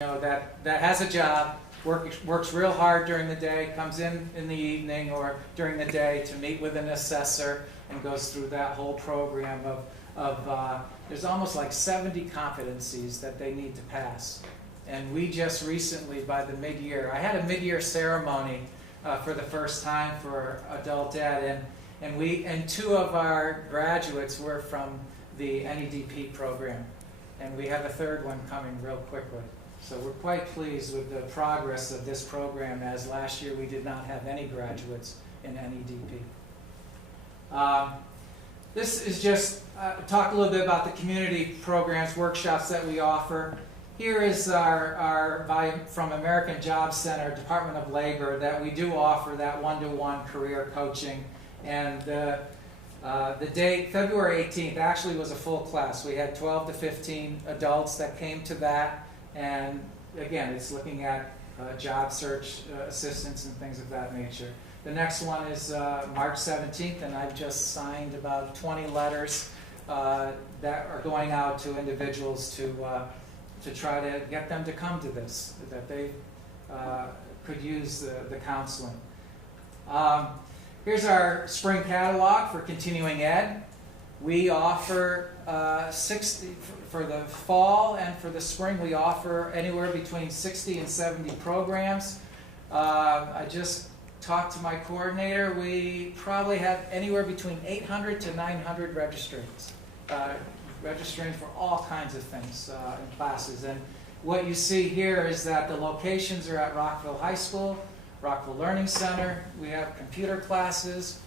that has a job, works real hard during the day, comes in the evening or during the day to meet with an assessor and goes through that whole program of there's almost like 70 competencies that they need to pass. And we just recently, by the mid-year, I had a mid-year ceremony for the first time for adult ed, and two of our graduates were from the NEDP program, and we have a third one coming real quickly. So we're quite pleased with the progress of this program, as last year we did not have any graduates in NEDP. This is just talk a little bit about the community programs, workshops that we offer. Here is our volume from American Job Center, Department of Labor, that we do offer that one-to-one career coaching. And the date, February 18th, actually was a full class. We had 12 to 15 adults that came to that. And again, it's looking at job search assistance and things of that nature. The next one is March 17th, and I've just signed about 20 letters that are going out to individuals to try to get them to come to this, that they could use the counseling. Here's our spring catalog for continuing ed. We offer 60 for the fall, and for the spring we offer anywhere between 60 and 70 programs. I just talked to my coordinator. We probably have anywhere between 800 to 900 registrants, registering for all kinds of things in classes. And what you see here is that the locations are at Rockville High School, Rockville Learning Center. We have computer classes,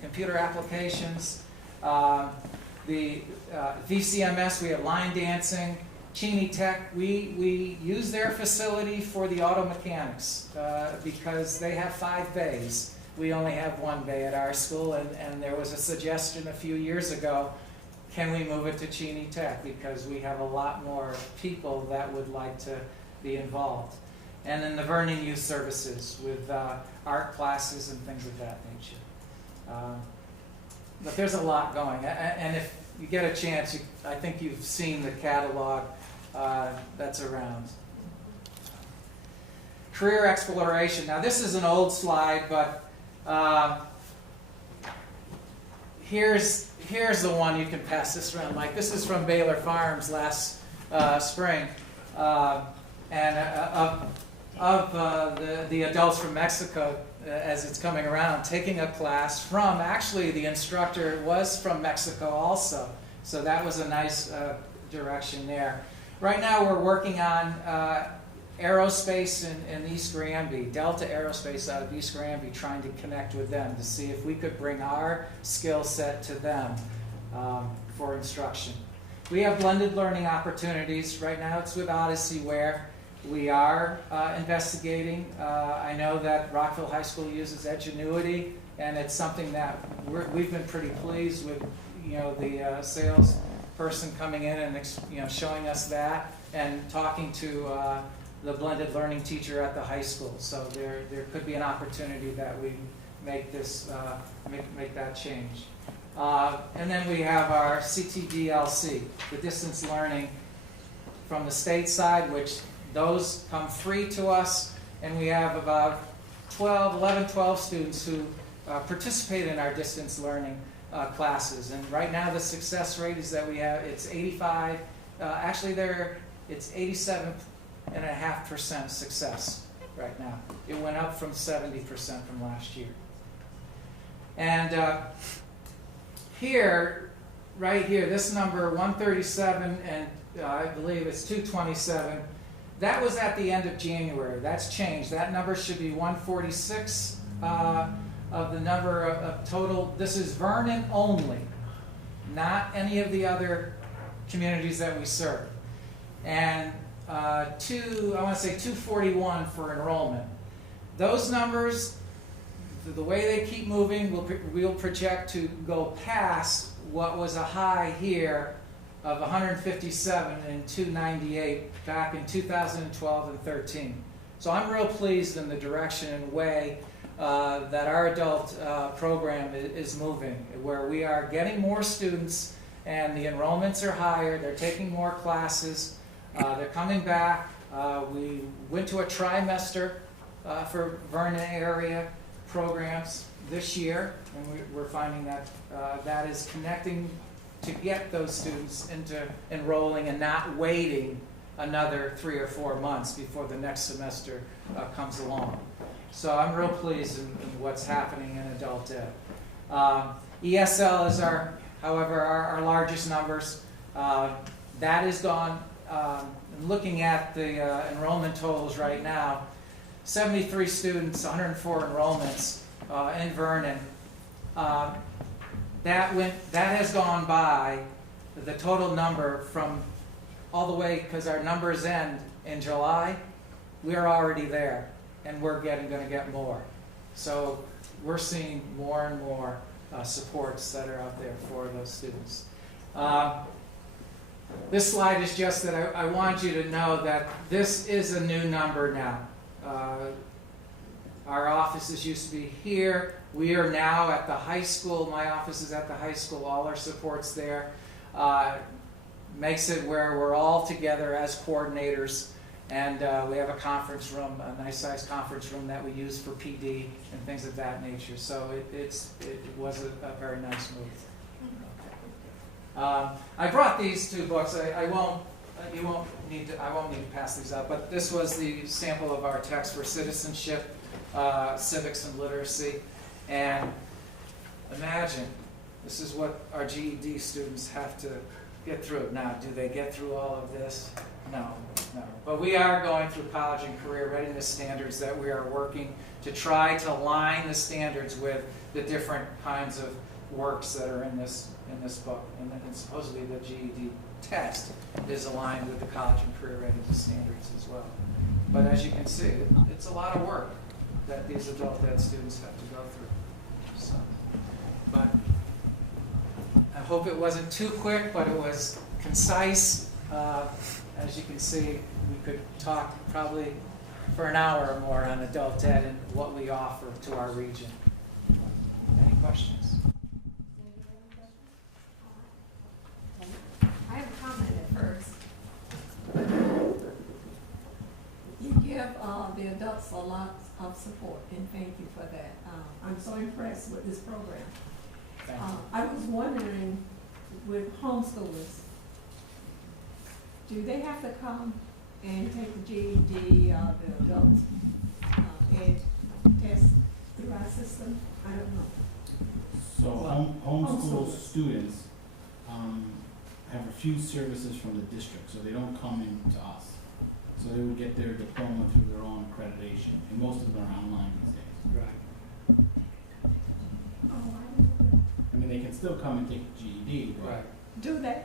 computer applications. The VCMS, we have line dancing. Cheney Tech, we use their facility for the auto mechanics because they have 5 bays. We only have 1 bay at our school, and there was a suggestion a few years ago, can we move it to Cheney Tech, because we have a lot more people that would like to be involved. And then the Vernon Youth Services with art classes and things of that nature. But there's a lot going, and if you get a chance, I think you've seen the catalog that's around. Career exploration. Now this is an old slide, but here's the one. You can pass this around, Mike. This is from Baylor Farms last spring, and of the adults from Mexico, as it's coming around, taking a class from, actually the instructor was from Mexico also, so that was a nice direction there. Right now we're working on aerospace in East Granby, Delta Aerospace out of East Granby, trying to connect with them to see if we could bring our skill set to them for instruction. We have blended learning opportunities. Right now it's with Odyssey Ware. We are investigating. I know that Rockville High School uses Edgenuity, and it's something that we've been pretty pleased with. The sales person coming in and showing us that, and talking to the blended learning teacher at the high school. So there could be an opportunity that we make this make that change. And then we have our CTDLC, the distance learning from the state side, which those come free to us, and we have about 12 students who participate in our distance learning classes. And right now the success rate is that we have, it's 85, actually it's 87.5% success right now. It went up from 70% from last year. And right here, this number 137, and I believe it's 227, that was at the end of January. That's changed. That number should be 146 of the number of total. This is Vernon only, not any of the other communities that we serve. And I want to say 241 for enrollment. Those numbers, the way they keep moving, we'll project to go past what was a high here of 157 and 298 back in 2012 and 13. So I'm real pleased in the direction and way that our adult program is moving, where we are getting more students and the enrollments are higher, they're taking more classes, they're coming back, We went to a trimester for Vernon area programs this year, and we're finding that that is connecting to get those students into enrolling and not waiting another 3 or 4 months before the next semester comes along. So I'm real pleased in what's happening in adult ed. ESL is however, our largest numbers. That is gone, looking at the enrollment totals right now, 73 students, 104 enrollments in Vernon. That has gone by the total number from all the way, because our numbers end in July. We're already there, and we're going to get more. So we're seeing more and more supports that are out there for those students. This slide is just that I want you to know that this is a new number now. Our offices used to be here. We are now at the high school. My office is at the high school. All our support's there. Makes it where we're all together as coordinators, and we have a conference room, a nice sized conference room that we use for PD and things of that nature. So it was a very nice move. I brought these 2 books. I won't need to pass these out, but this was the sample of our text for citizenship, civics, and literacy. And imagine, this is what our GED students have to get through. Now, do they get through all of this? No. But we are going through college and career readiness standards that we are working to try to align the standards with the different kinds of works that are in this book. And supposedly the GED test is aligned with the college and career readiness standards as well. But as you can see, it's a lot of work that these adult ed students have to go through. So, but I hope it wasn't too quick, but it was concise. As you can see, we could talk probably for an hour or more on adult ed and what we offer to our region. Any questions? I have a comment at first. You give the adults a lot of support, and thank you for that. I'm so impressed with this program. I was wondering, with homeschoolers, do they have to come and take the GED, the adult ed test through our system? I don't know. So homeschool students have refused services from the district, so they don't come in to us. So they would get their diploma through their own accreditation, and most of them are online these days. Right. Oh, I didn't know that. I mean, they can still come and take the GED, but Right. Do they?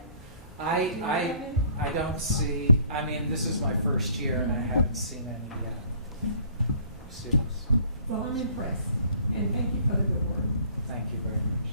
I don't see, I mean, this is my first year and I haven't seen any yet. Students. Well, I'm impressed, and thank you for the good work. Thank you very much.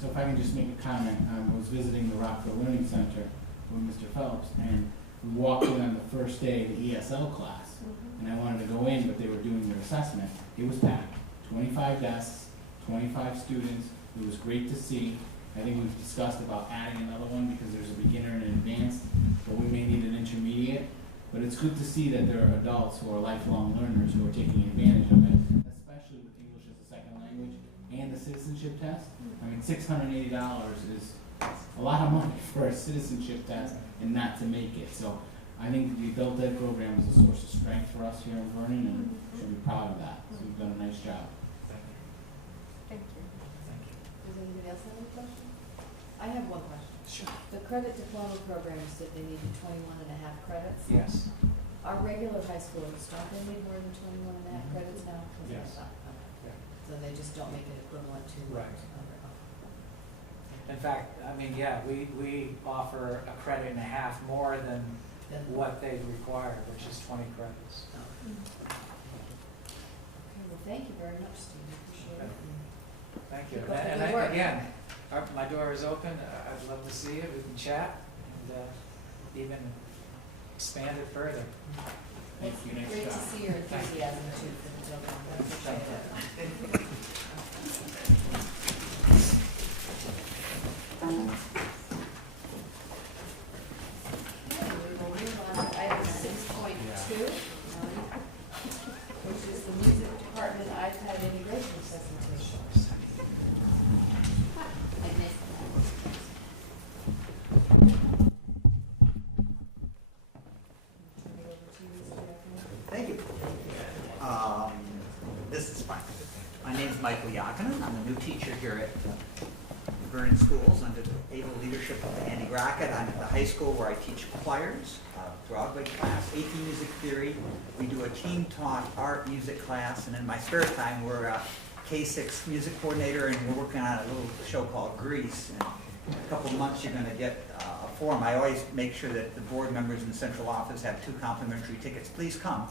so if I can just make a comment, I was visiting the Rockville Learning Center with Mr. Phelps, and we walked in on the first day of the ESL class, and I wanted to go in, but they were doing their assessment. It was packed, 25 desks, 25 students. It was great to see. I think we've discussed about adding another one because there's a beginner and an advanced, but we may need an intermediate. But it's good to see that there are adults who are lifelong learners who are taking advantage of it, especially with English as a second language and the citizenship test. I mean, $680 is a lot of money for a citizenship test and not to make it. So I think the adult ed program is a source of strength for us here in Vernon, and we should be proud of that. So we've done a nice job. Thank you. Does anybody else have any questions? I have one question. Sure. The credit diploma program said they needed 21.5 credits. Yes. Our regular high schoolers, don't they need more than 21.5 credits now? Yes. Okay. Yeah. So they just don't make it equivalent to. Right. In fact, I mean, yeah, we offer a credit and a half more than what they require, which is 20 credits. Okay, well, thank you very much, Steve. Appreciate it. Thank you. Keep up the And good work. again, my door is open. I'd love to see you. We can chat and even expand it further. Thank you. Nice Great job. to see your enthusiasm too for the children. I appreciate it. Okay, we will is Michael Yakinen. I'm the new teacher here at Vernon Schools under the able leadership of Andy Rocket. I'm at the high school where I teach choirs, Broadway class, AP music theory. We do a team taught art music class, and in my spare time we're a K-6 music coordinator, and we're working on a little show called Grease. And in a couple of months you're going to get a form. I always make sure that the board members in the central office have 2 complimentary tickets. Please come.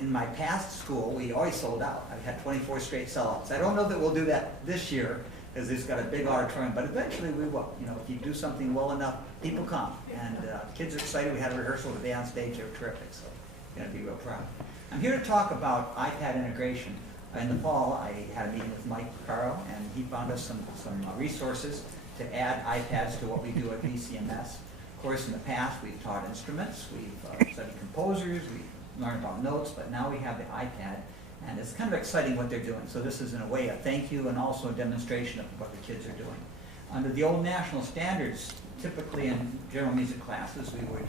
In my past school, we always sold out. I've had 24 straight sellouts. I don't know that we'll do that this year because it's got a big auditorium, but eventually we will. You know, if you do something well enough, people come. And kids are excited. We had a rehearsal today on stage. They were terrific, so I'm going to be real proud. I'm here to talk about iPad integration. In the fall, I had a meeting with Mike Caro, and he found us some resources to add iPads to what we do at VCMS. Of course, in the past, we've taught instruments, we've studied composers, we've learned about notes, but now we have the iPad, and it's kind of exciting what they're doing. So this is, in a way, a thank you and also a demonstration of what the kids are doing. Under the old national standards, typically in general music classes, we would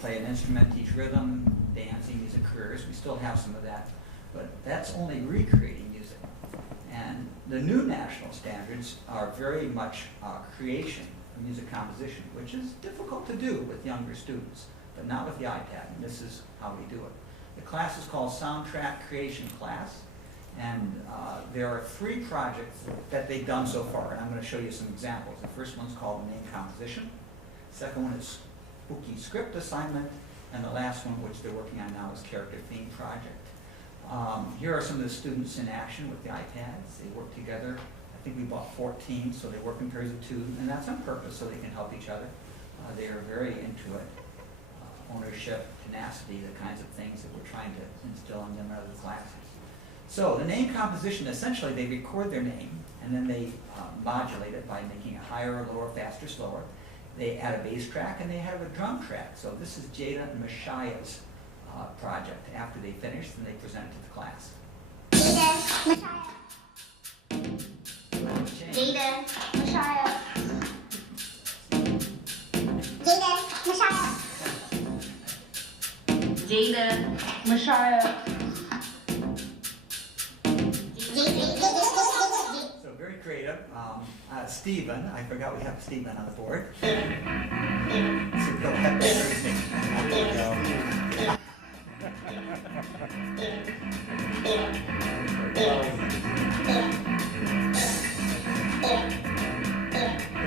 play an instrument, teach rhythm, dancing, music careers. We still have some of that, but that's only recreating music. And the new national standards are very much creation, music composition, which is difficult to do with younger students, but not with the iPad, and this is how we do it. The class is called Soundtrack Creation Class, and there are 3 projects that they've done so far, and I'm going to show you some examples. The first one's called the Name Composition, the second one is Spooky Script Assignment, and the last one, which they're working on now, is Character Theme Project. Here are some of the students in action with the iPads. They work together. I think we bought 14, so they work in pairs of 2, and that's on purpose so they can help each other. They are very into it. Ownership, tenacity, the kinds of things that we're trying to instill in them in other classes. So the name composition, essentially they record their name and then they modulate it by making it higher or lower, faster, slower. They add a bass track and they have a drum track. So this is Jada and Mashia's project. After they finish, then they present it to the class. Jada, Mashia. Jada, Mashia. Jada, Mashia. So very creative. Stephen, I forgot we have Stephen on the board. So go ahead, there you go.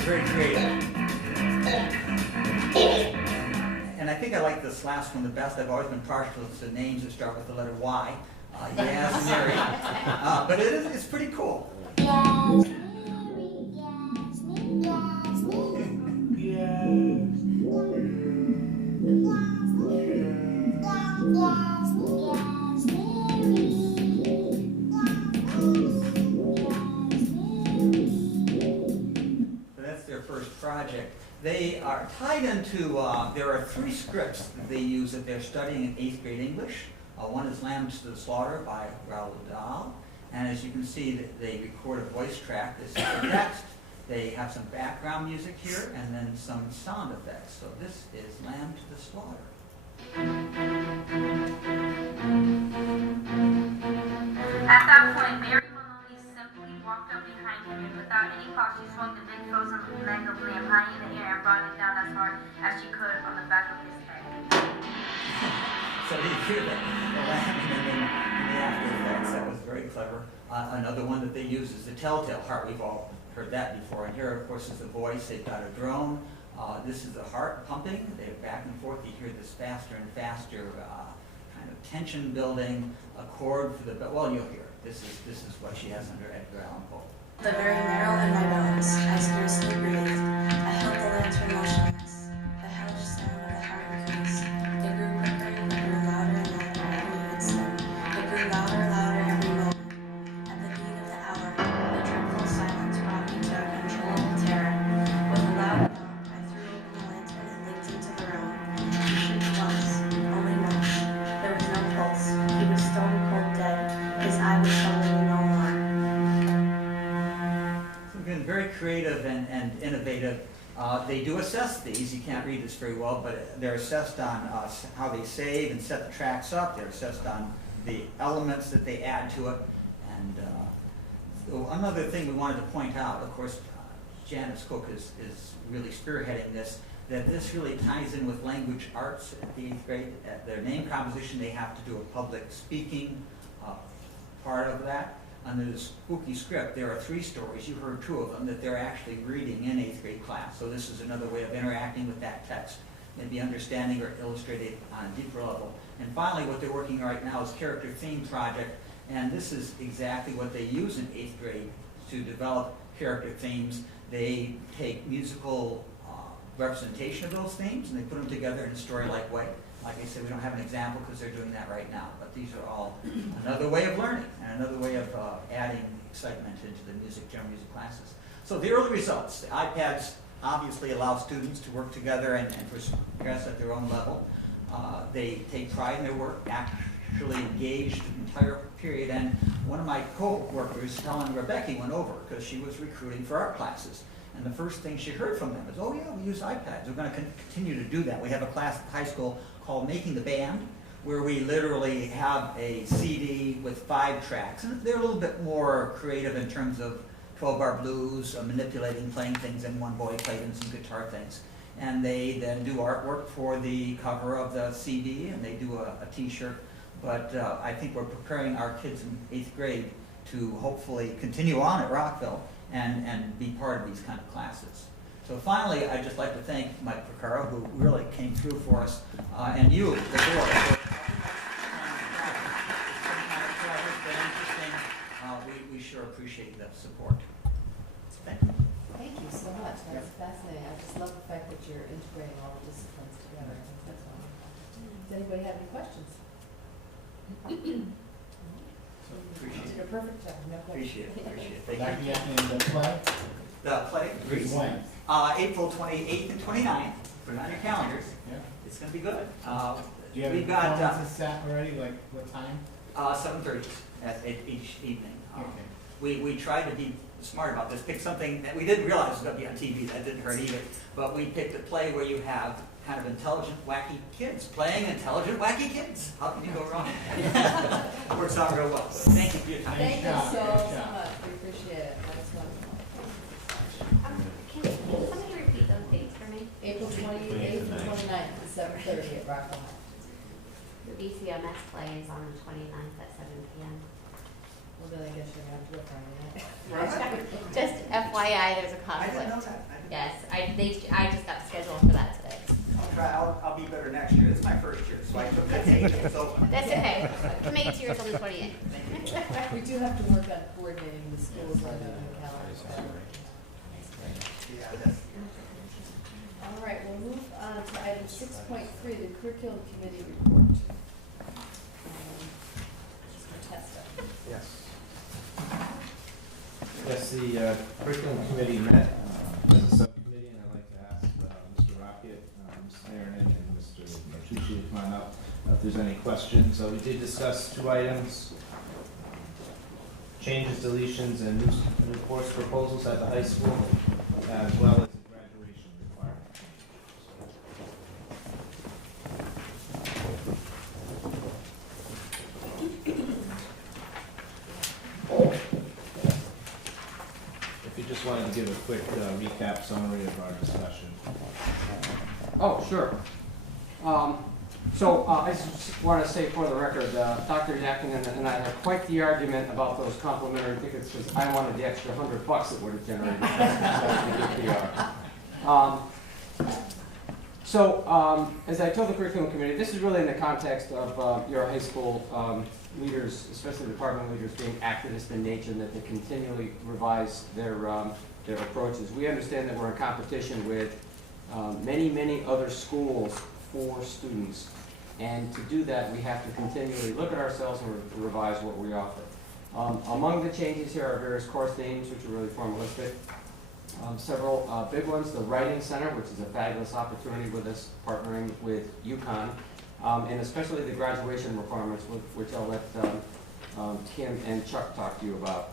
Very creative. And I think I like this last one the best. I've always been partial to names that start with the letter Y. Yas, Mary. But it's pretty cool. So that's their first project. They are tied into, there are 3 scripts that they use that they're studying in 8th grade English. One is Lambs to the Slaughter by Raoul Dahl. And as you can see, they record a voice track. This is the text. They have some background music here and then some sound effects. So this is Lamb to the Slaughter. At that point, Mary Maloney simply walked up behind him and without any pause, she swung the big frozen leg of lamb high in the air and brought it down as hard as she could on the back of his head. So you hear the lamb and then the after effects. That was very clever. Another one that they use is the telltale heart. We've all heard that before. And here, of course, is the voice. They've got a drone. This is the heart pumping. They're back and forth. You hear this faster and faster kind of tension building, a chord for the, well, you'll hear it. This is what she has under Edgar Allan Poe. The very marrow in my bones, I scarcely breathed. I held the lantern motionless. The hellish sound of the heart increased. It grew quicker and quicker, louder and louder every instant. It grew louder and louder every moment. At the beat of the hour, the dreadful silence brought me to uncontrollable terror. With a loud knock, I threw open the lantern and leaped into the room. He shrieked once, only once. There was no pulse. He was stone cold dead. His eye was sullen no more. Very creative and innovative. They do assess these. You can't read this very well, but they're assessed on how they save and set the tracks up. They're assessed on the elements that they add to it. And so another thing we wanted to point out, of course, Janice Cook is really spearheading this, that this really ties in with language arts at the 8th grade. At their name composition, they have to do a public speaking part of that. Under the spooky script, there are 3 stories, you heard 2 of them, that they're actually reading in 8th grade class. So this is another way of interacting with that text, maybe understanding or illustrating on a deeper level. And finally, what they're working on right now is character theme project, and this is exactly what they use in 8th grade to develop character themes. They take musical representation of those themes and they put them together in a story-like way. Like I said, we don't have an example because they're doing that right now, but these are all another way of learning and another way of adding excitement into the general music classes. So the early results, the iPads obviously allow students to work together and progress at their own level. They take pride in their work, actually engaged the entire period, and one of my co-workers, Helen Rebecca, went over because she was recruiting for art classes. And the first thing she heard from them is, oh yeah, we use iPads. We're going to continue to do that. We have a class at high school called Making the Band, where we literally have a CD with 5 tracks. And they're a little bit more creative in terms of 12-bar blues, manipulating, playing things, and one boy played in some guitar things. And they then do artwork for the cover of the CD, and they do a t-shirt. But I think we're preparing our kids in 8th grade to hopefully continue on at Rockville and be part of these kind of classes. So finally, I'd just like to thank Mike Picaro, who really came through for us, and you, the board. We sure appreciate the support. Thank you. Thank you so much. That's fascinating. I just love the fact that you're integrating all the disciplines together. I think that's wonderful. Does anybody have any questions? Appreciate You did it. a perfect job. No questions. Appreciate it. Thank Dr. you. Yakni, and the play? The play, It's when? April 28th and 29th. Put it on your calendars. Yeah. It's going to be good. Do you have We've any got performances set already, like what time? 7:30 at each evening. Okay. We tried to be smart about this. Pick something that we didn't realize was going to be on TV. That didn't hurt either. But we picked a play where you have kind of intelligent, wacky kids playing intelligent, wacky kids. How can you go wrong? Works out real well. So thank you for your time. Thank you Nice so, job. so much. We appreciate it. That's wonderful. Can somebody repeat those dates for me? April 28th and 29th at 7:30 at Rockville High. The BCMS play is on the 29th at 7 p.m. Well, then I guess you're going to have to look on that. Just FYI, there's a I didn't know conflict. that. Yes, I just got the schedule for that today. I'll try. I'll be better next year. It's my first year, so I took that stage. So That's okay. We'll make it to yours on the 28th. We do have to work on coordinating the schools on the calendar. yeah, that's. All right, we'll move on to item 6.3, the curriculum committee report. Mr. Testa. Yes. Yes, the curriculum committee met as a subcommittee, and I'd like to ask Mr. Rocket, Ms. Aaron, and Mr. Martucci to come on up if there's any questions. We did discuss 2 items, changes, deletions, and new course proposals at the high school, as well as the graduation requirement changes. If you just wanted to give a quick recap summary of our discussion. Oh, sure. I just want to say for the record, Dr. Yakni and I had quite the argument about those complimentary tickets because I wanted the extra $100 that would have generated as I told the curriculum committee, this is really in the context of your high school leaders, especially department leaders, being activist in nature and that they continually revise their approaches. We understand that we're in competition with many other schools for students. And to do that, we have to continually look at ourselves and revise what we offer. Among the changes here are various course names, which are really formalistic. Several big ones, the Writing Center, which is a fabulous opportunity with us partnering with UConn, and especially the graduation requirements, which I'll let Kim and Chuck talk to you about.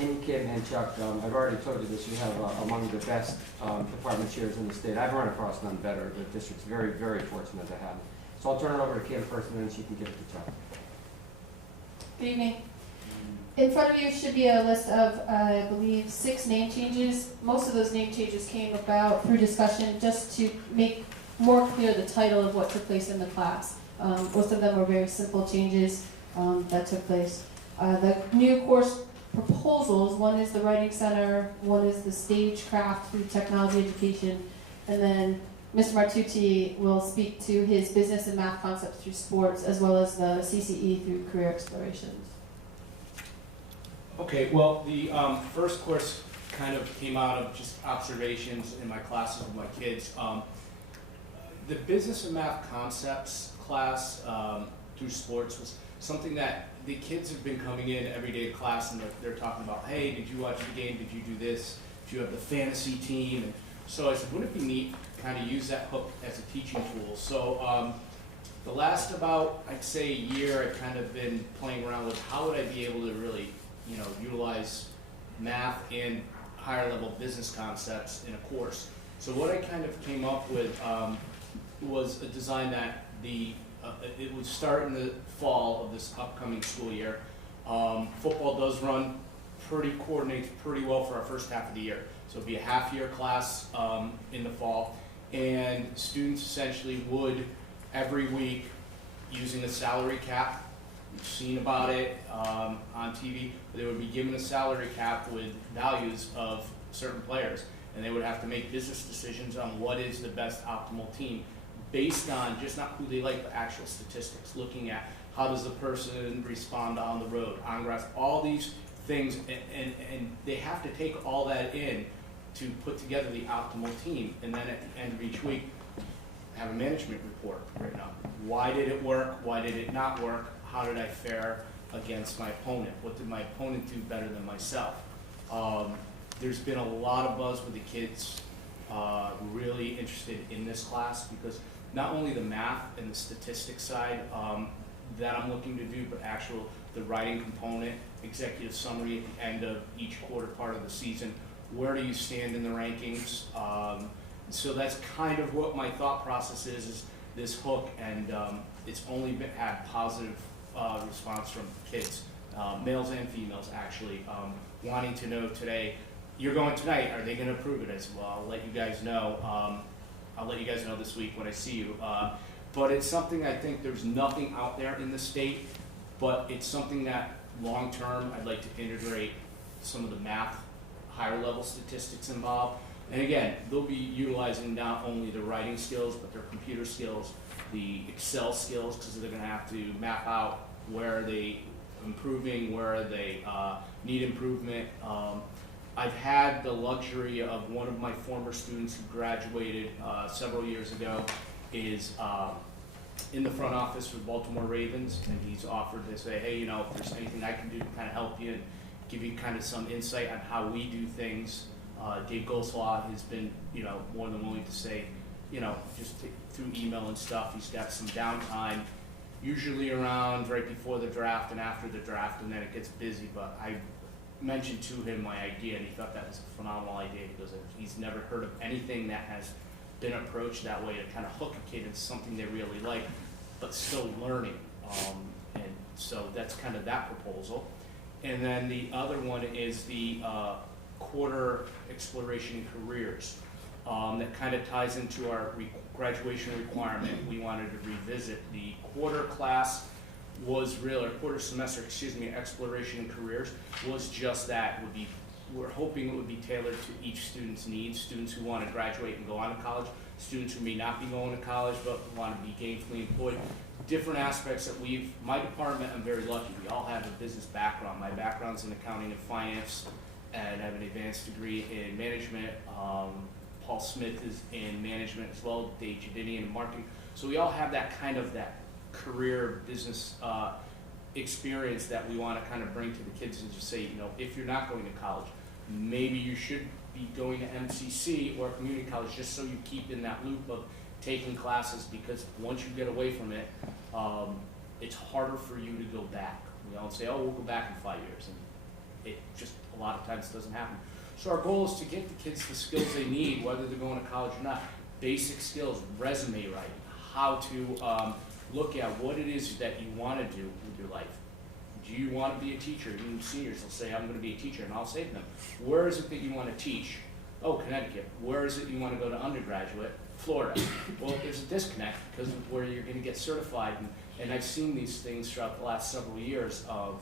In Kim and Chuck, I've already told you this, you have among the best department chairs in the state. I've run across none better. The district's very fortunate to have them. So I'll turn it over to Kim first, and then she can give it to Chuck. Good evening. In front of you should be a list of, I believe, 6 name changes. Most of those name changes came about through discussion just to make more clear the title of what took place in the class. Most of them were very simple changes that took place. The new course proposals, one is the Writing Center, one is the Stagecraft through Technology Education, and then Mr. Martucci will speak to his business and math concepts through sports, as well as the CCE through career explorations. Okay, well, the first course kind of came out of just observations in my classes with my kids. The business and math concepts class through sports was something that the kids have been coming in every day to class, and they're talking about, hey, did you watch the game? Did you do this? Did you have the fantasy team? And so I said, wouldn't it be neat to kind of use that hook as a teaching tool? So the last about, I'd say, a year, I've kind of been playing around with how would I be able to really, you know, utilize math and higher level business concepts in a course. So what I kind of came up with was a design that it would start in the fall of this upcoming school year. Football does run coordinates pretty well for our first half of the year. So it'd be a half-year class in the fall, and students essentially would every week, using a salary cap. We've seen about it on TV. They would be given a salary cap with values of certain players, and they would have to make business decisions on what is the best optimal team based on just not who they like, but actual statistics, looking at how does the person respond on the road, on grass, all these things, and they have to take all that in to put together the optimal team, and then at the end of each week, have a management report written up. Why did it work? Why did it not work? How did I fare against my opponent? What did my opponent do better than myself? There's been a lot of buzz with the kids really interested in this class, because not only the math and the statistics side that I'm looking to do, but the writing component, executive summary at the end of each quarter part of the season. Where do you stand in the rankings? So that's kind of what my thought process is this hook, and it's only had positive response from kids, males and females actually, wanting to know today, you're going tonight, are they going to approve it? I said, well, I'll let you guys know. I'll let you guys know this week when I see you. But it's something I think there's nothing out there in the state, but it's something that long term I'd like to integrate some of the math, higher level statistics involved. And again, they'll be utilizing not only the writing skills, but their computer skills, the Excel skills, because they're going to have to map out where are they improving, where are they need improvement. I've had the luxury of one of my former students who graduated several years ago is in the front office for the Baltimore Ravens, and he's offered to say, hey, you know, if there's anything I can do to kind of help you and give you kind of some insight on how we do things. Dave Goldslaw has been, you know, more than willing to say, you know, just through email and stuff, he's got some downtime, usually around right before the draft and after the draft, and then it gets busy. But I mentioned to him my idea, and he thought that was a phenomenal idea. He goes, he's never heard of anything that has been approached that way to kind of hook a kid into something they really like, but still learning. And so that's kind of that proposal. And then the other one is the quarter exploration careers. That kind of ties into our graduation requirement. We wanted to revisit the quarter class was real, or quarter semester, excuse me, exploration and careers was just that. We're hoping it would be tailored to each student's needs, students who want to graduate and go on to college, students who may not be going to college but want to be gainfully employed. Different aspects that my department, I'm very lucky, we all have a business background. My background's in accounting and finance, and I have an advanced degree in management. Paul Smith is in management as well, Dave Giudidian in marketing. So we all have that kind of that career business experience that we want to kind of bring to the kids and just say, you know, if you're not going to college, maybe you should be going to MCC or community college, just so you keep in that loop of taking classes, because once you get away from it, it's harder for you to go back. We all say, oh, we'll go back in 5 years, and it just a lot of times doesn't happen. So our goal is to get the kids the skills they need, whether they're going to college or not. Basic skills, resume writing, how to look at what it is that you want to do with your life. do you want to be a teacher? Even seniors will say, I'm going to be a teacher, and I'll say to them, where is it that you want to teach? Oh, Connecticut. Where is it you want to go to undergraduate? Florida. Well, there's a disconnect because of where you're going to get certified, and I've seen these things throughout the last several years of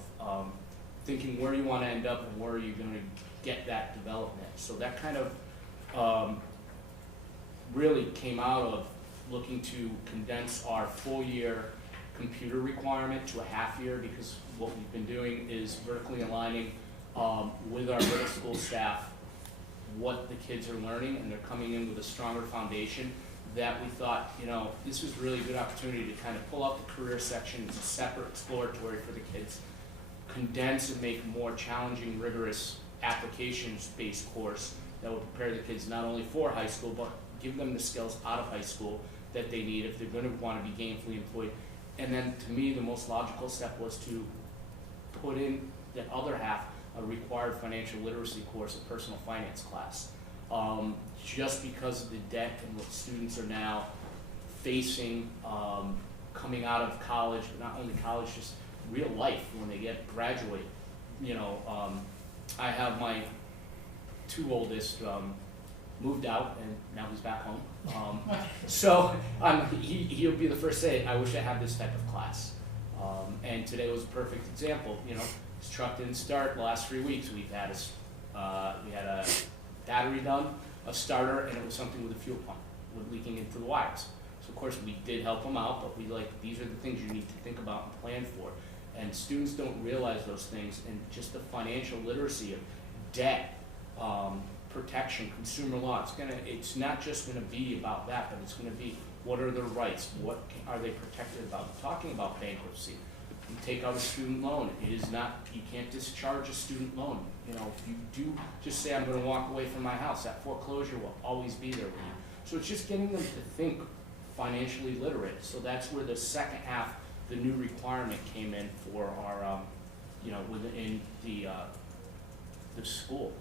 thinking where you want to end up and where you're going to get that development. So that kind of really came out of looking to condense our full year computer requirement to a half year, because what we've been doing is vertically aligning with our middle school staff what the kids are learning, and they're coming in with a stronger foundation that we thought, you know, this was really a good opportunity to kind of pull out the career section as a separate exploratory for the kids, condense and make more challenging, rigorous applications-based course that would prepare the kids not only for high school, but give them the skills out of high school that they need if they're going to want to be gainfully employed. And then, to me, the most logical step was to put in the other half a required financial literacy course, a personal finance class. Just because of the debt and what students are now facing coming out of college, but not only college, just real life when they graduate. You know, I have my two oldest moved out, and now he's back home. So he'll be the first to say, I wish I had this type of class. And today was a perfect example. You know, his truck didn't start the last 3 weeks. We had a battery done, a starter, and it was something with a fuel pump leaking into the wires. So of course we did help him out, but these are the things you need to think about and plan for. And students don't realize those things, and just the financial literacy of debt, protection, consumer law. It's not just gonna be about that, but it's gonna be what are their rights, what are they protected about. Talking about bankruptcy, you take out a student loan. It is not, you can't discharge a student loan. You know, if you do just say I'm gonna walk away from my house, that foreclosure will always be there with you. So it's just getting them to think financially literate. So that's where the second half, the new requirement came in for our, you know, within the school.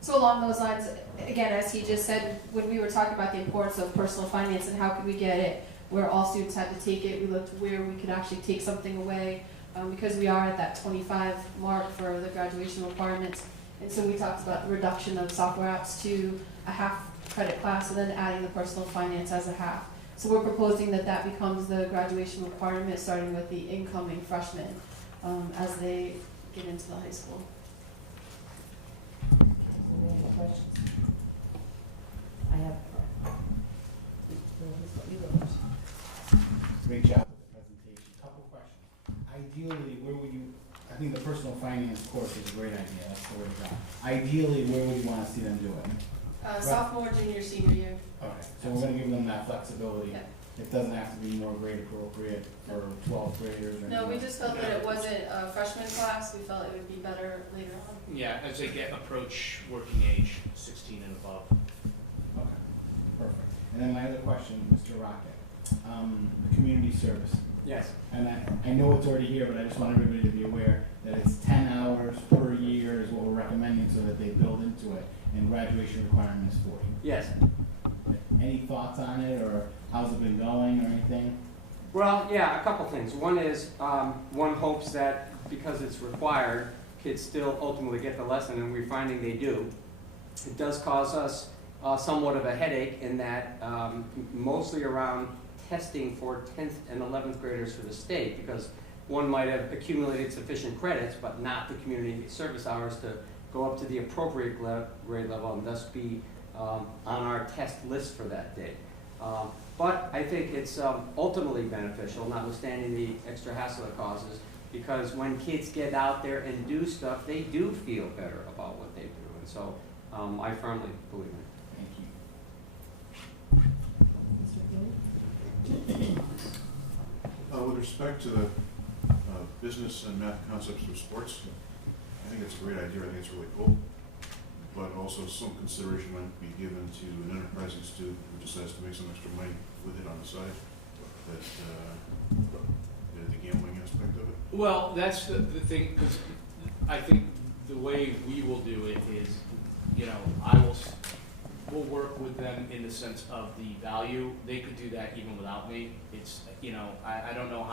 So along those lines, again, as he just said, when we were talking about the importance of personal finance and how could we get it where all students had to take it, we looked where we could actually take something away, because we are at that 25 mark for the graduation requirements. And so we talked about the reduction of software apps to a half credit class and then adding the personal finance as a half. So we're proposing that that becomes the graduation requirement, starting with the incoming freshmen as they get into the high school. Any other questions? I have. You go first. Great job with the presentation. Couple questions. Ideally, where would you, I think the personal finance course is a great idea, that's the word job. Ideally, where would you want to see them do it? Sophomore, junior, senior year. Okay, so we're gonna give them that flexibility. Yeah. It doesn't have to be more grade appropriate for 12th graders or anything. No, we just felt that it wasn't a freshman class. We felt it would be better later on. Yeah, as they approach working age, 16 and above. Okay, perfect. And then my other question, Mr. Rocket, the community service. Yes. And I know it's already here, but I just want everybody to be aware that it's 10 hours per year is what we're recommending so that they build into it, and graduation requirement is 40. Yes. Any thoughts on it, or how's it been going, or anything? Well, yeah, a couple things. One is, one hopes that because it's required, kids still ultimately get the lesson, and we're finding they do. It does cause us somewhat of a headache in that mostly around testing for 10th and 11th graders for the state, because one might have accumulated sufficient credits, but not the community service hours to go up to the appropriate grade level and thus be on our test list for that day. But I think it's ultimately beneficial, notwithstanding the extra hassle it causes, because when kids get out there and do stuff, they do feel better about what they do. And so I firmly believe in it. Thank you. With respect to the business and math concepts for sports, I think it's a great idea. I think it's really cool. But also some consideration might be given to an enterprising student who decides to make some extra money with it on the side. That the gambling aspect of it. Well, that's the thing, because I think the way we will do it is, you know, we'll work with them in the sense of the value. They could do that even without me. It's, you know, I don't know how